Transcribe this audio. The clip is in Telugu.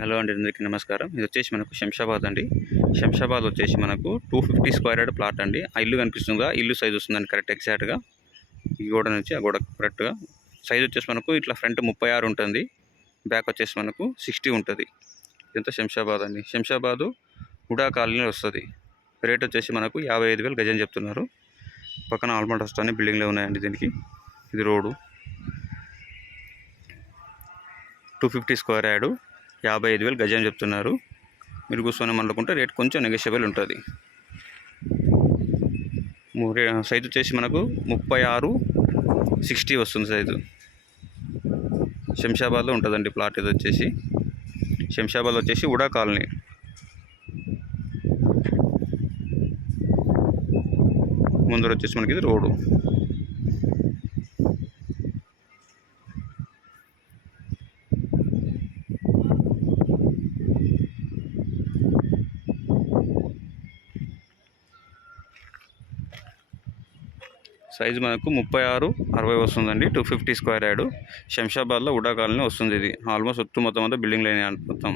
హలో అండి, అందరికీ నమస్కారం. ఇది వచ్చేసి మనకు శంషాబాద్ అండి. శంషాబాద్ వచ్చేసి మనకు 250 స్క్వేర్ యార్డ్ ప్లాట్ అండి. ఆ ఇల్లు కనిపిస్తుందిగా, ఇల్లు సైజ్ వస్తుందండి కరెక్ట్ ఎగ్జాక్ట్గా. ఈ గోడ నుంచి ఆ గోడ కరెక్ట్గా సైజ్ వచ్చేసి మనకు ఇట్లా ఫ్రంట్ 36 ఉంటుంది, బ్యాక్ వచ్చేసి మనకు 60 ఉంటుంది. ఇదంతా శంషాబాద్ అండి. శంషాబాదు హుడా కాలనీలో వస్తుంది. రేట్ వచ్చేసి మనకు 55,000 గజం చెప్తున్నారు. పక్కన ఆల్మండ్ హౌస్ అనే బిల్డింగ్లే ఉన్నాయండి. దీనికి ఇది రోడ్డు 250 స్క్వేర్ యార్డు 55,000 గజం చెప్తున్నారు. మీరు కూర్చొని మాట్లాడుకుంటే రేట్ కొంచెం నెగోషియబుల్ ఉంటుంది. సైజు వచ్చేసి మనకు 36-60 వస్తుంది సైజు. శంషాబాద్లో ఉంటుందండి ప్లాట్. ఇది వచ్చేసి శంషాబాద్ వచ్చేసి ఉడా కాలనీ. ముందర వచ్చేసి మనకి ఇది రోడ్డు. సైజు మనకు 36-60 వస్తుందండి. 250 స్క్వేర్ యార్డు. శంషాబాద్లో ఉడా కాలనీ వస్తుంది. ఇది ఆల్మోస్ట్ మొత్తం అంతా బిల్డింగ్ లైన్ మొత్తం.